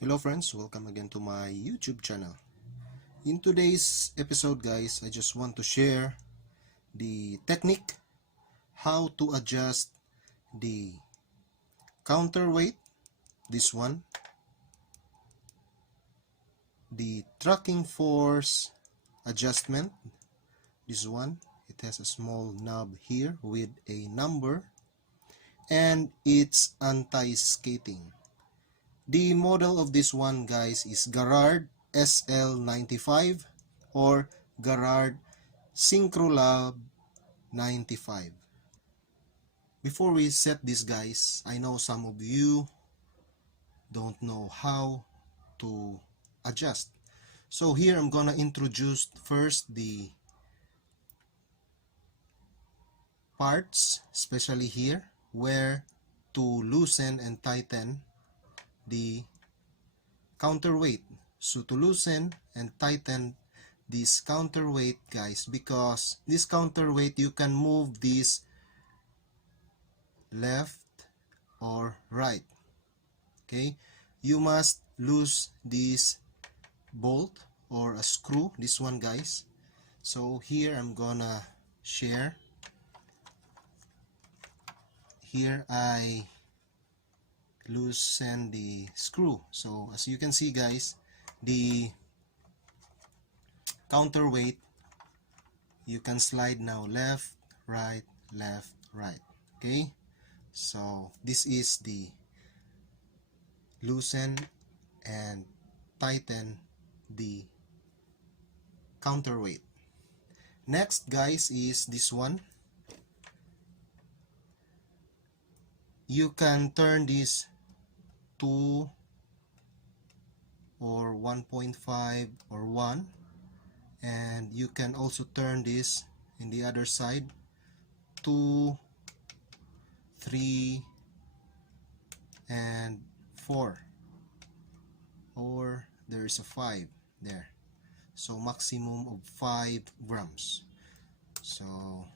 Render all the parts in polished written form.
Hello friends, welcome again to my YouTube channel. In today's episode guys, I just want to share the technique how to adjust the counterweight, this one, the tracking force adjustment, this one. It has a small knob here with a number, and it's anti-skating. The model of this one guys is Garrard SL-95 or Garrard Synchrolab 95. Before we set this guys, I know some of you don't know how to adjust. So here I'm gonna introduce first the parts, especially here, where to loosen and tighten the counterweight. So to loosen and tighten this counterweight guys, because this counterweight you can move this left or right. Okay, you must loose this bolt or a screw, this one guys. So here I'm gonna share. Here I loosen the screw. So as you can see guys, the counterweight, you can slide now left, right, okay. So this is the loosen and tighten the counterweight. Next guys is this one. You can turn this 2 or 1.5 or 1, and you can also turn this in the other side 2, 3 and 4, or there is a 5 there. So maximum of 5 grams. So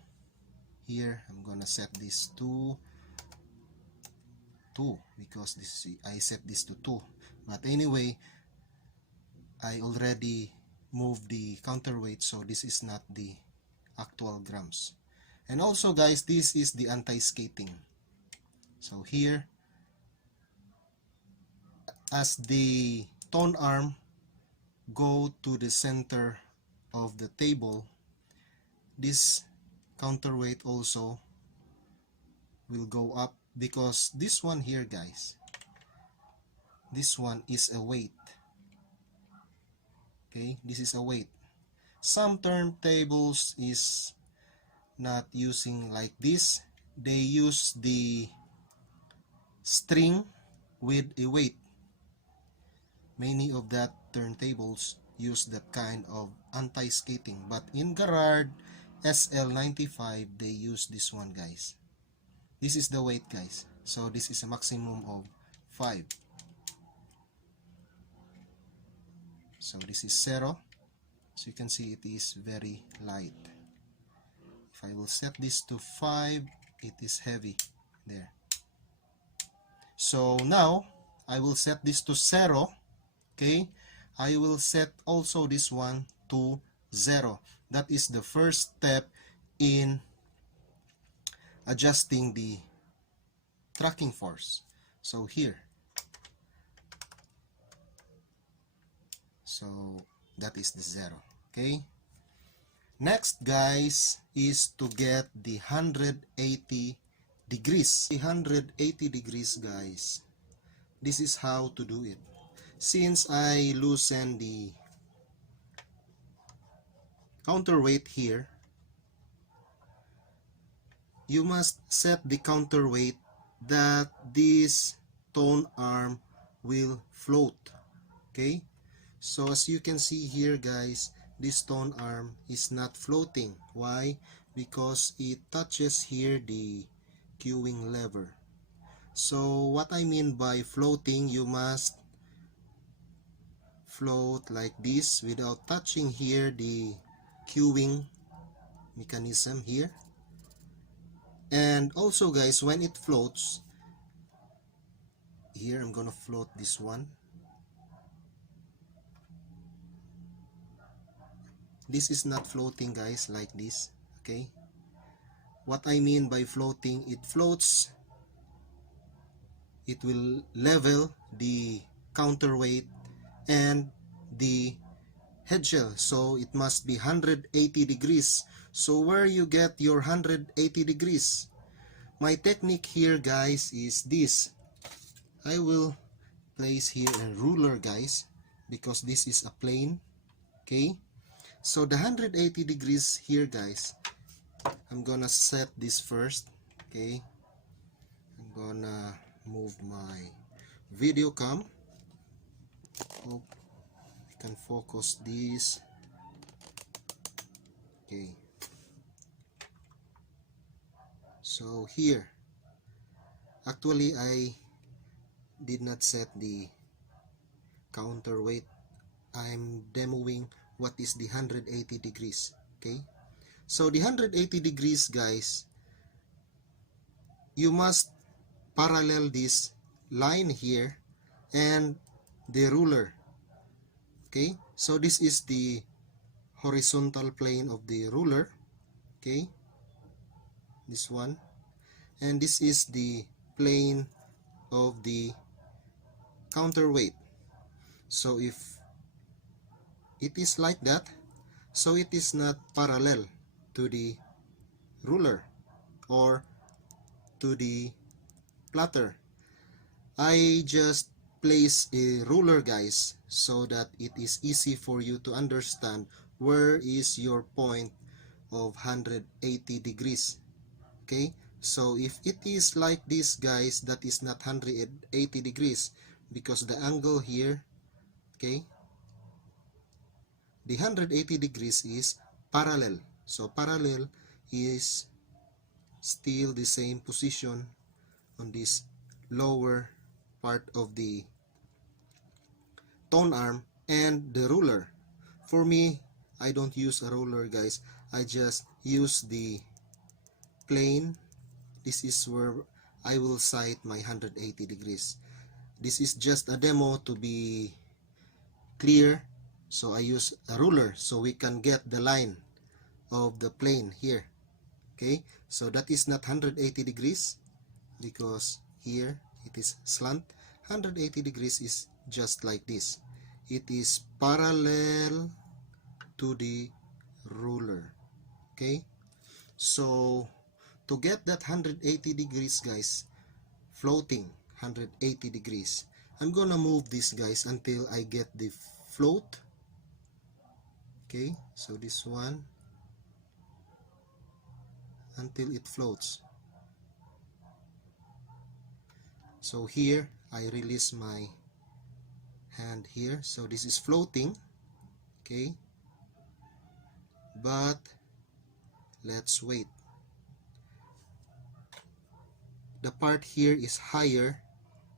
here I'm gonna set this to 2 because this I set this to 2, but anyway I already moved the counterweight, so this is not the actual grams. And also guys, this is the anti-skating. So here, as the tone arm go to the center of the table, this counterweight also will go up, because this one here guys, this one is a weight. Okay, this is a weight. Some turntables is not using like this. They use the string with a weight. Many of that turntables use that kind of anti-skating, but in Garrard SL-95 they use this one guys. This is the weight guys, so this is a maximum of 5. So this is 0. So you can see it is very light. If I will set this to 5, it is heavy there. So now I will set this to 0. Okay, I will set also this one to 0. That is the first step in adjusting the tracking force. So here, so that is the 0. Okay, next guys is to get the 180 degrees. The 180 degrees guys, this is how to do it. Since I loosen the counterweight here, you must set the counterweight that this tone arm will float. Okay, so as you can see here guys, this tone arm is not floating. Why? Because it touches here the cueing lever. So what I mean by floating, you must float like this without touching here the cueing mechanism here. And also guys, when it floats, here I'm gonna float this one. this is not floating, guys, like this. Okay, what I mean by floating, it floats, it will level the counterweight and the head shell, so it must be 180 degrees. So where you get your 180 degrees? My technique here, guys, is this. I will place here a ruler, guys, because this is a plane. Okay, so the 180 degrees here, guys, I'm gonna set this first. Okay, I'm gonna move my video cam. Hope we can focus this. Okay, so here, actually I did not set the counterweight. I'm demoing what is the 180 degrees. Okay, so the 180 degrees, guys, you must parallel this line here and the ruler. Okay, so this is the horizontal plane of the ruler. Okay, this one, and this is the plane of the counterweight. So if it is like that, so it is not parallel to the ruler or to the platter. I just place a ruler, guys, so that it is easy for you to understand where is your point of 180 degrees. Okay, so if it is like this, guys, that is not 180 degrees because the angle here, okay, the 180 degrees is parallel. So parallel is still the same position on this lower part of the tone arm and the ruler. For me, I don't use a ruler, guys. I just use the plane. This is where I will sight my 180 degrees. This is just a demo to be clear. So I use a ruler so we can get the line of the plane here. Okay, so that is not 180 degrees because here it is slant. 180 degrees is just like this. It is parallel to the ruler. Okay, so to get that 180 degrees, guys, floating 180 degrees, I'm gonna move this, guys, until I get the float. Okay, so this one until it floats. So here I release my hand here, so this is floating. Okay, but let's wait. The part here is higher,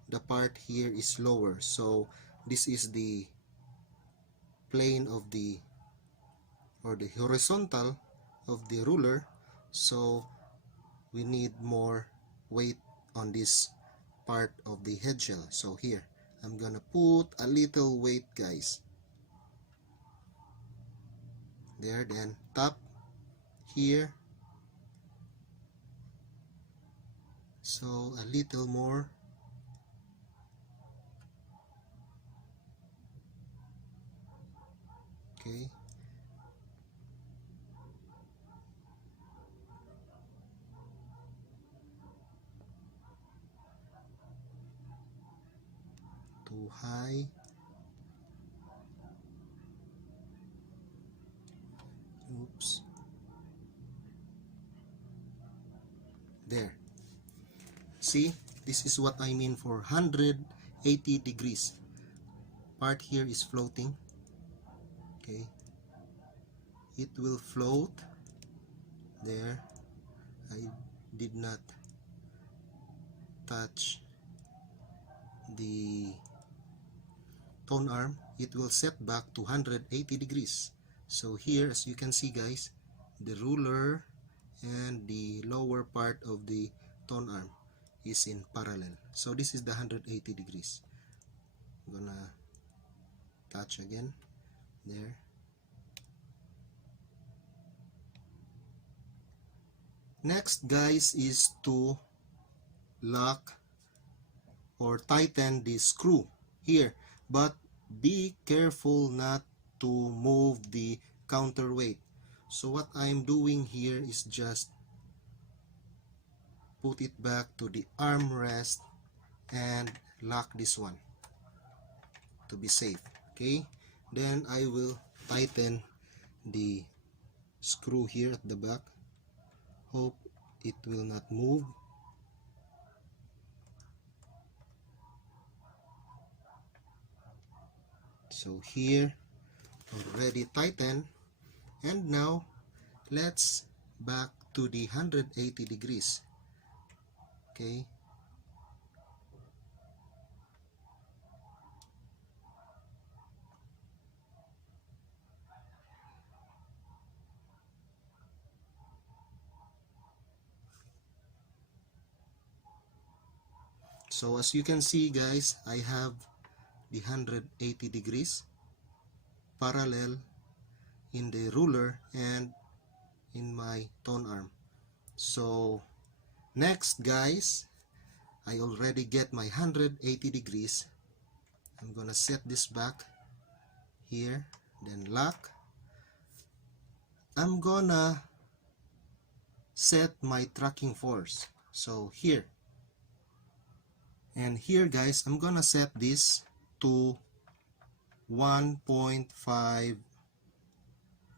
the part here is lower. So this is the plane of the, or the horizontal of the ruler. So we need more weight on this part of the head shell. So here I'm gonna put a little weight, guys. There, then tap here. So a little more. Okay. Too high. Oops. There. See, this is what I mean for 180 degrees. Part here is floating. Okay. It will float. There. I did not touch the tone arm. It will set back to 180 degrees. So here, as you can see, guys, the ruler and the lower part of the tone arm is in parallel. So this is the 180 degrees. I'm gonna touch again there. Next guys is to lock or tighten the screw here, but be careful not to move the counterweight. So what I'm doing here is just put it back to the armrest and lock this one to be safe. Okay, then I will tighten the screw here at the back. Hope it will not move. So here, already tightened, and now let's back to the 180 degrees. Okay, so as you can see guys, I have the 180 degrees parallel in the ruler and in my tone arm. So next guys, I already get my 180 degrees. I'm gonna set this back here, then lock. I'm gonna set my tracking force. So here, and here guys, I'm gonna set this to 1.5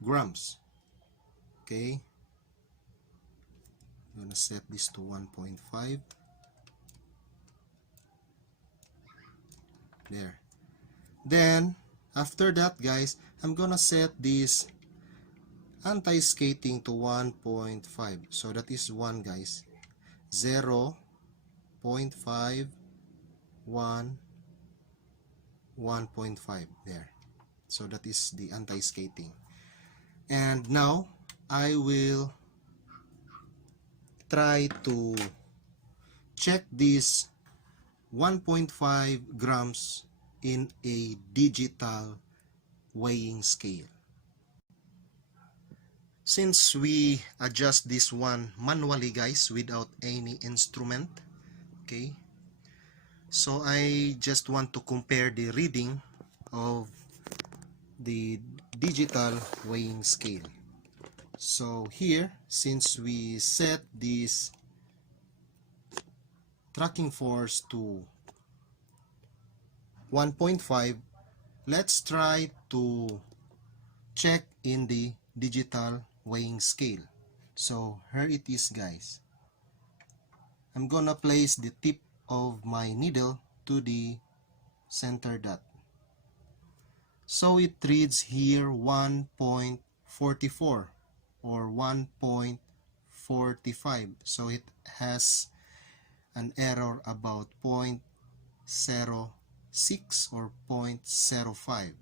grams. Okay, I'm gonna set this to 1.5. There. Then after that guys, I'm gonna set this anti-skating to 1.5. So that is 1 guys. 0, 0.5, 1, 1.5. There. So that is the anti-skating. And now I will try to check this 1.5 grams in a digital weighing scale. Since we adjust this one manually guys without any instrument, okay, so I just want to compare the reading of the digital weighing scale. So here, since we set this tracking force to 1.5, let's try to check in the digital weighing scale. So here it is guys. I'm gonna place the tip of my needle to the center dot. So it reads here 1.44 or 1.45. So it has an error about 0.06 or 0.05.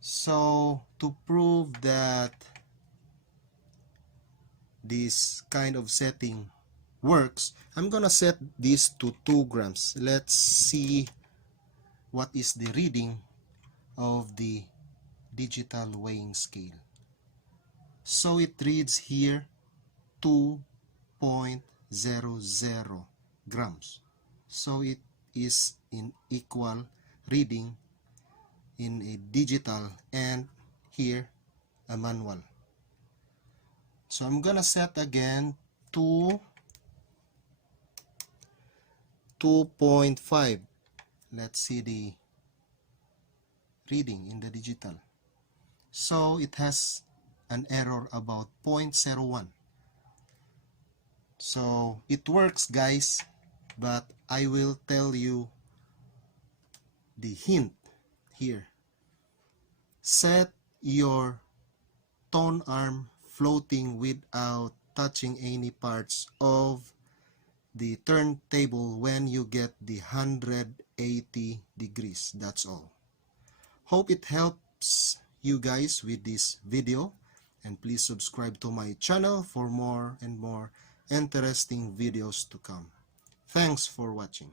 So to prove that this kind of setting works, I'm gonna set this to 2 grams. Let's see what is the reading of the digital weighing scale. So it reads here 2.00 grams. So it is in equal reading in a digital and here a manual. So I'm gonna set again to 2.5. Let's see the reading in the digital. So it has an error about 0.01. So it works guys, but I will tell you the hint here. Set your tone arm floating without touching any parts of the turntable when you get the 180 degrees. That's all. Hope it helps you guys with this video, and please subscribe to my channel for more and more interesting videos to come. Thanks for watching.